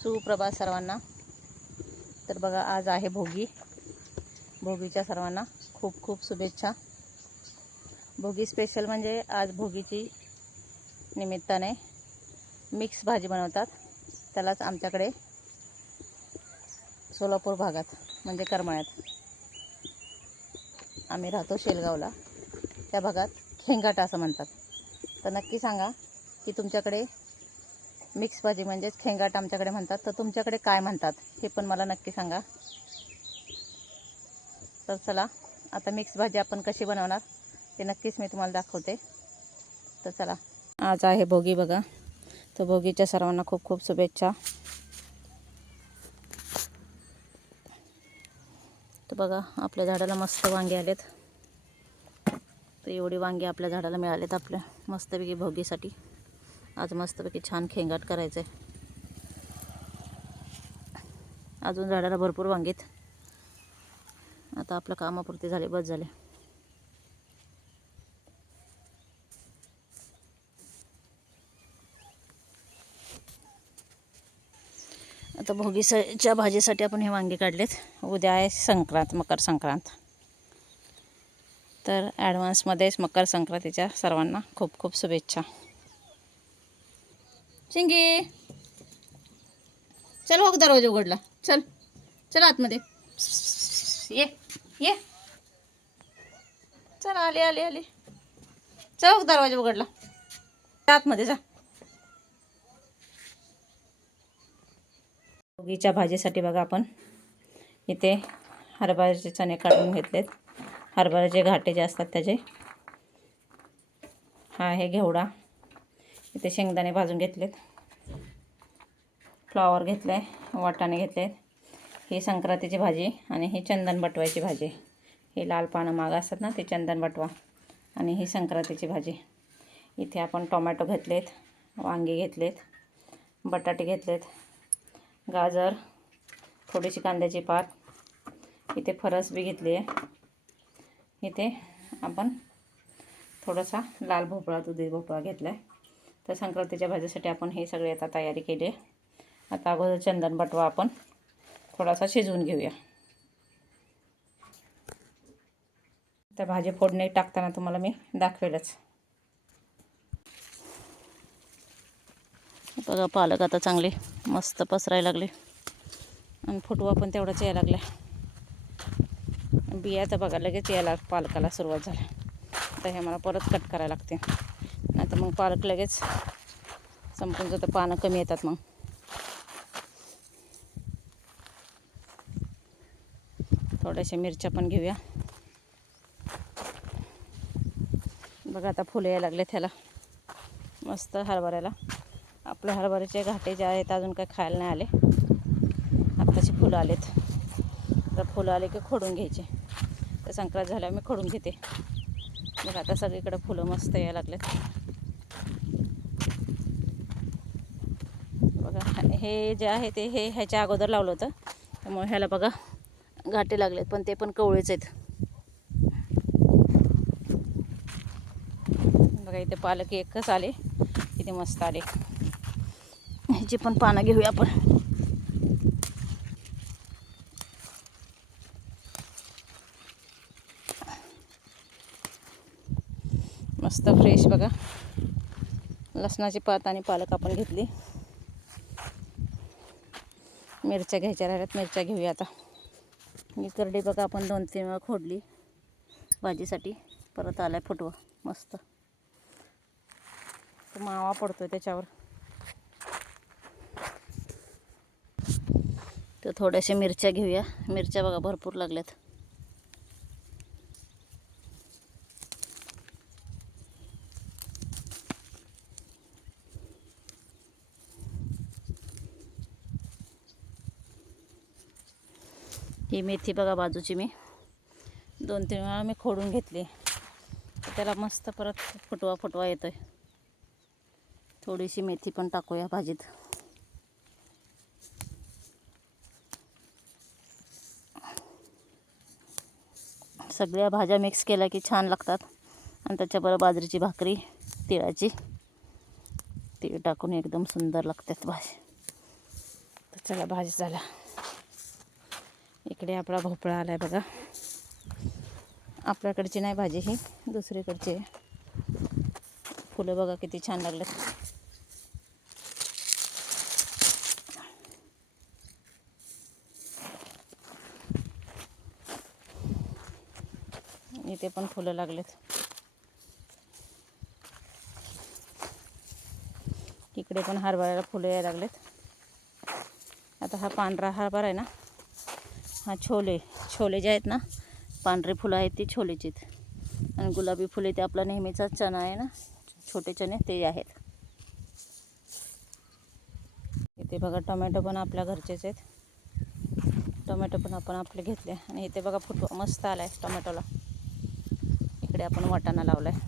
सुप्रभात सर्वांना। तर बघा, आज आहे भोगी। भोगीच्या सर्वांना खूप खूप शुभेच्छा। भोगी स्पेशल म्हणजे आज भोगीची निमित्ताने मिक्स भाजी बनवतात। त्यालाच आमच्याकडे सोलापूर भागात म्हणजे करमाळ्यात, आम्ही राहतो शेलगावला, त्या भागात खेंगाट असं म्हणतात। तर नक्की सांगा की तुमच्याकडे मिक्स भाजी म्हणजेच खेंगाट आमच्याकडे म्हणतात, तर तुमच्याकडे काय म्हणतात हे पण मला नक्की सांगा। तर चला, आता मिक्स भाजी आपण कशी बनवणार ते नक्कीच मी तुम्हाला दाखवते। तर चला, आज आहे भोगी बघा। तर भोगीच्या सर्वांना खूप खूप शुभेच्छा। तर बघा, आपल्या झाडाला मस्त वांगे आलेत। तर एवढी वांगे आपल्या झाडाला मिळालेत आपल्या मस्तपैकी भोगीसाठी। आज मस्तपैकी छान खेंगाट करायचं आहे। अजून झाडाला भरपूर वांगेत, आता आपल्या कामापुरते झाले, बस झाले। आता भोगीच्या भाजीसाठी आपण हे वांगे काढलेत। उद्या आहे संक्रांत, मकर संक्रांत। तर ॲडव्हान्समध्येच मकर संक्रांतीच्या सर्वांना खूप खूप शुभेच्छा। चिंगी चल, हो दरवाजा उघडला, चल चल आतमध्ये ये ये, चल आले आले आले, चल दरवाजा उघडला, आतमध्ये जा। भोगीच्या भाजीसाठी बघा, आपण इथे हरभऱ्याचे चणे काढून घेतलेत। हरभऱ्याचे घाटे जे असतात त्याचे। हा आहे घेवडा, इथे शेंगदाणे भाजून घेतलेत, फ्लॉवर घेतलं आहे, वाटाणे घेतलेत। ही संक्रांतीची भाजी आणि ही चंदन बटवायची भाजी। हे लाल पानं मागं असतात ना, ते चंदन बटवा आणि ही संक्रांतीची भाजी। इथे आपण टोमॅटो घेतलेत, वांगी घेतलेत, बटाटे घेतलेत, गाजर, थोडीशी कांद्याची पात, इथे फरस बी घेतली आहे। इथे आपण थोडासा लाल भोपळा, दुधी भोपळा घेतला आहे। तर संक्रांतीच्या भाजीसाठी आपण हे सगळे आता तयारी केली आहे। आता अगोदर चंदन बटवा आपण थोडासा शिजवून घेऊया। त्या भाजी फोडणी टाकताना तुम्हाला मी दाखवेलच। बघा, पालक आता चांगले मस्त पसरायला लागले आणि फुटवा पण तेवढाच यायला लागला। बिया तर बघा लगेच यायला पालकाला सुरुवात झाली। तर हे मला परत कट करायला लागते, नाहीतर मग पालक लगेच संपून जातं, पानं कमी येतात। मग थोड्याशा मिरच्या पण घेऊया। बघा, आता फुलं यायला लागले त्याला मस्त हरभऱ्याला। आपल्या हरभऱ्याचे घाटे जे आहेत अजून काही खायला नाही आले, आत्ताशी फुलं आलेत। तर फुलं आले की खोडून घ्यायचे। तर संक्रांत झाल्यावर मी खोडून घेते। बघा, आता सगळीकडे फुलं मस्त यायला लागलेत। बघा, हे जे आहे ते हे ह्याच्या अगोदर लावलं होतं, त्यामुळे ह्याला बघा घाटे लागलेत, पण ते पण कवळेच आहेत। बघा, इथे पालक एकच आले, किती मस्त आले। ह्याची पण पानं घेऊया आपण। मस्त फ्रेश बघा, लसणाची पात आणि पालक आपण घेतली। मिरच्या घ्यायच्या राहिल्यात, मिरच्या घेऊया आता। ही करडी बघा आपण 2-3 वेळा खोडली भाजीसाठी, परत आलाय फुटवा मस्त, तो मावा पडतोय त्याच्यावर। तर थोड्याशा मिरच्या घेऊया। मिरच्या बघा भरपूर लागल्यात। ही मेथी बघा बाजूची मी 2-3 वेळा मी खोडून घेतली, त्याला मस्त परत फुटवा येतोय। थोडीशी मेथी पण टाकूया भाजीत। सगळ्या भाज्या मिक्स केल्या की छान लागतात, आणि त्याच्याबरोबर बाजरीची भाकरी, तिळाची, तीळ टाकून एकदम सुंदर लागतात भाजी। तर चला भाजी झाला. इकडे आपला भोपळा आलाय बघा. आपल्याकडची नाही भाजी ही, दुसरीकडची आहे. फुलं बघा किती छान लागलेत. इथे पण फुलं लागलेत. इकडे पण हरभऱ्याला फुलं यायला लागलेत. आता हा पांढरा हरभरा आहे ना, हा छोले जे आहेत ना, पांढरे फुलं आहेत ती छोलेची आहेत. आणि गुलाबी फुले ते आपला नेहमीचा चणा आहे ना, छोटे चणे ते आहेत. इथे बघा टोमॅटो पण आपल्या घरचेच आहेत. टोमॅटो पण आपण आपले घेतले. आणि इथे बघा फुटवा मस्त आला आहे टोमॅटोला. इकडे आपण वाटाणा लावला आहे.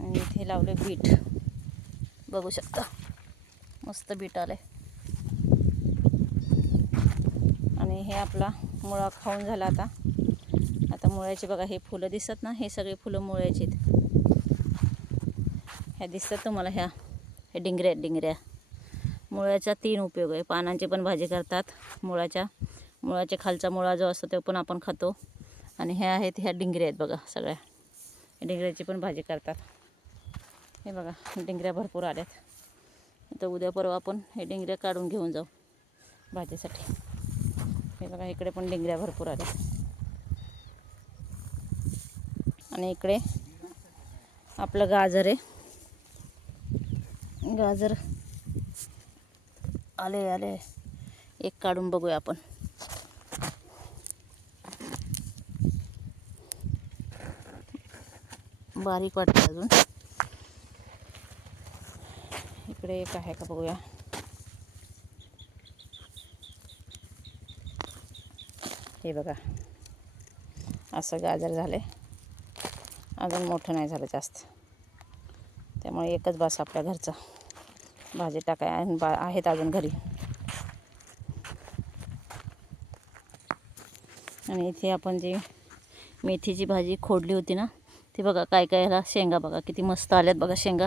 आणि इथे लावले बीट, बघू शकता मस्त बीट आले. आणि हे आपला मुळा खाऊन झाला. आता मुळ्याचे बघा हे फुलं दिसत ना, हे सगळे फुलं मुळ्याचे आहेत. ह्या दिसतात तुम्हाला, हे डिंगऱ्या. मुळ्याचा 3 उपयोग आहे. पानांची पण भाजी करतात. मुळाच्या खालचा मुळा जो असतो तो पण आपण खातो. आणि ह्या आहेत ह्या डिंगऱ्या आहेत बघा सगळ्या. डिंगऱ्याची पण भाजी करतात. हे बघा डिंगऱ्या भरपूर आल्यात. तर उद्या परवा आपण हे डिंगऱ्या काढून घेऊन जाऊ भाजीसाठी. हे बघा इकडे पण डिंगऱ्या भरपूर आल्यात. आणि इकडे आपलं गाजर आहे. गाजर आले एक काढून बघूया आपण. बारीक वाटतं अजून. इकडे एक आहे का बघूया. हे बघा असं गाजर झाले. अजून मोठं नाही झालं जास्त, त्यामुळे एकच बास आपल्या घरचा भाजी टाकाय आहेत अजून घरी. आणि इथे आपण जी मेथीची भाजी खोडली होती ना, ती बघा काय ह्याला शेंगा बघा किती मस्त आल्यात बघा शेंगा.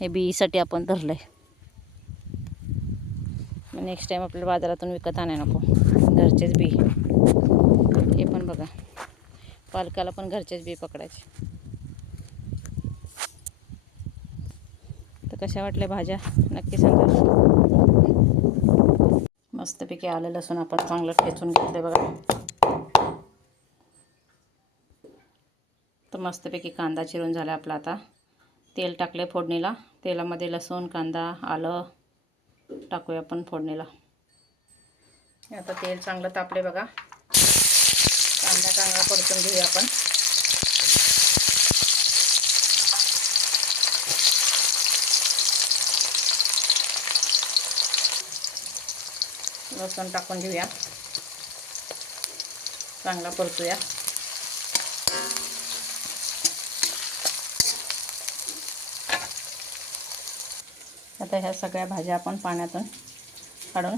हे बीसाठी आपण धरलं आहे. नेक्स्ट टाईम आपल्याला बाजारातून विकत आणाय नको, घरचेच बी. हे पण बघा पालकाला पण घरचेच बी पकडायचे. तर कशा वाटल्या भाज्या नक्की सांगा. मस्तपैकी आलं लसूण आपण चांगलं ठेचून घेतलं बघा. तर मस्तपैकी कांदा चिरून झाला आपला. आता तेल टाकले फोडणीला. तेलामध्ये लसूण, कांदा, आलं टाकूया आपण फोडणीला. आता तेल चांगलं तापले बघा. कांदा चांगला परतून घेऊया आपण. लसूण टाकून घेऊया, चांगला परतूया. आता ह्या सगळ्या भाज्या आपण पाण्यातून काढून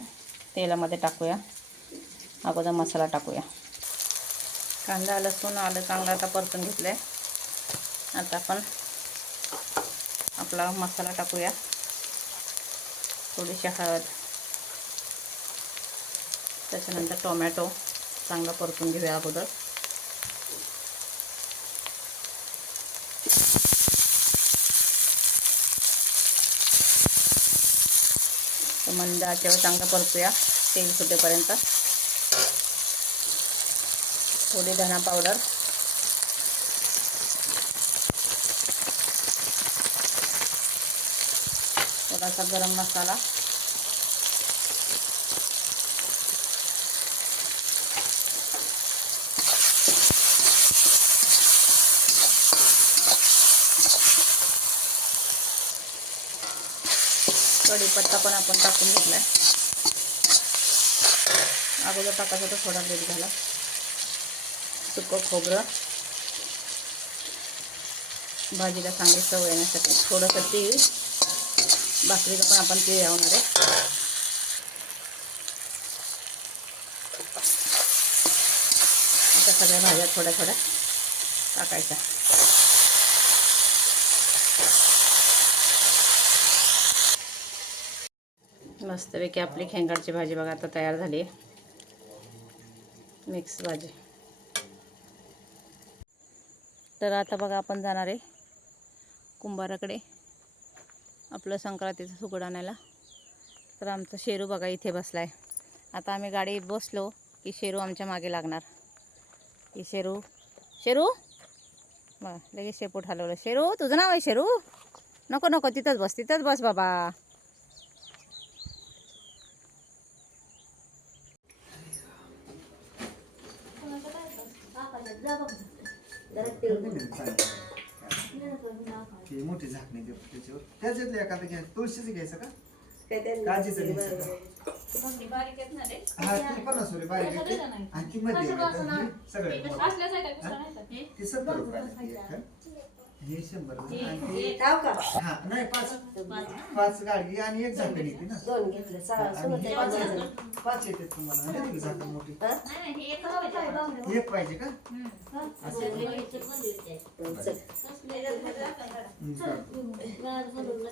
तेलामध्ये टाकूया. अगोदर मसाला टाकूया. कांदा लसूण आलं चांगला आता परतून घेतलं आहे. आता आपण आपला मसाला टाकूया. थोडीशी हळद, त्याच्यानंतर टोमॅटो चांगला परतून घेऊया अगोदर. तर मंद आचेवर चांगला परतूया तेल सुटेपर्यंत. थोडी धना पावडर, थोडासा गरम मसाला, कढीपत्ता पण आपण टाकून घेतलाय. अगोदर टाकायचा तर थोडा लेट झाला. सुकं खोबरं भाजीला चांगली चव येण्यासाठी, थोडंसं तीळ, भाकरीला पण आपण तीळ लावणार आहे. आता सगळ्या भाज्या थोड्या थोड्या टाकायच्या. मस्तपैकी आपली खेंगाडची भाजी बघा आता तयार झाली आहे. मिक्स भाजी. तर आता बघा आपण जाणार आहे कुंभाराकडे आपलं संक्रांतीचं सुगड आणायला. तर आमचं शेरू बघा इथे बसला आहे. आता आम्ही गाडीत बसलो की शेरू आमच्या मागे लागणार. की शेरू शेरू बघा लगेच शेपूट हलवलं. शेरू तुझं नाव आहे शेरू? नको नको तिथंच बस बाबा. मोठी झाकणी त्याच्यावर त्याच्यातलं एखादं घ्या. तुळशीचं घ्यायचं का? काजीचं घ्यायचं का? हा ती 50 रुपये बारीक आहे. आणि ती मध्ये सगळं ती 70 रुपये. हे 100. हा नाही 5 गाडी आणि एक झाकण येते ना. 5 येते तुम्हाला. झाकण मोठी एक पाहिजे का?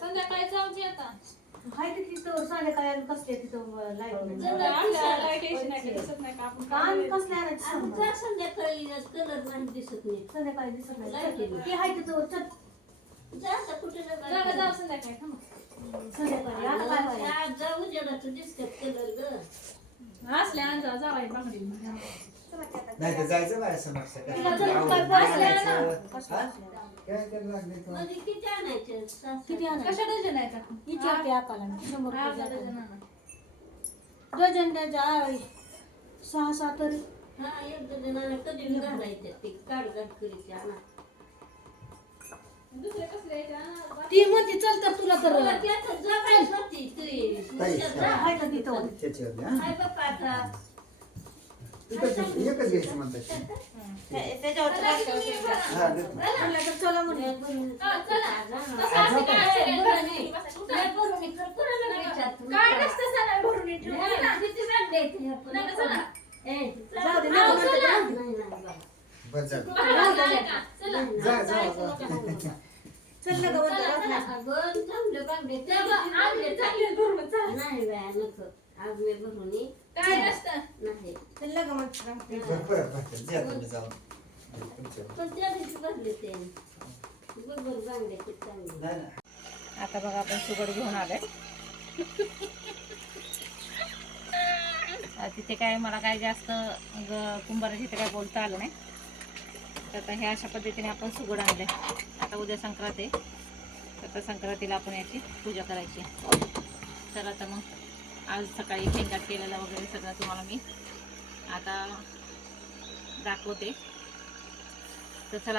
संध्याकाळी जाऊची आता. हाय तिथं संध्याकाळी कसले तिथं लाईट संध्याकाळी कलर नाही दिसत नाही. संध्याकाळी दिसत नाही. ती हाय तिथं चल जास्त कुठे जाऊ संध्याकाळी संध्याकाळी आता काय आज जाऊ जराचं दिसतात कलर ग. असल्या अंजा जावाय बांगडी नाही तर जायचं बाय समोर म्हणजे किती आणायचे? किती आणा कशा डझन आहे का? विचारते आकाला 100 रुपये डझन द्यायचा 6-7 तरी. हा एक डझन आणा. कधी घालायचे ते काढगाठ करीचे आणा. दुसरे कसले ती म्हणते चलतात तुला तर जगायच होती हाय का तिथं त्याच्यावर हाय बाप्पा आता. एकच घ्यायचं म्हणतात. हा देतो. चला म्हणे बरं जा जा चल ना आज मी भरून काय नसतं नाही. चल ना गमत जाऊ. पण त्या दिवशी भरले ते बरोबर बांगडे खूप चांगले. नाही ना. आता बघा आपण सुगड घेऊन आलोय. तिथे काय मला काय जास्त कुंभाराच्या इथे काय बोलता आलं नाही. तर आता ह्या अशा पद्धतीने आपण सुगड आणले. आता उद्या संक्रांत आहे. तर आता संक्रांतीला आपण याची पूजा करायची. तर आता मग आज सकाळी शेंगाट केलेला वगैरे सगळं तुम्हाला मी आता दाखवते. तर चला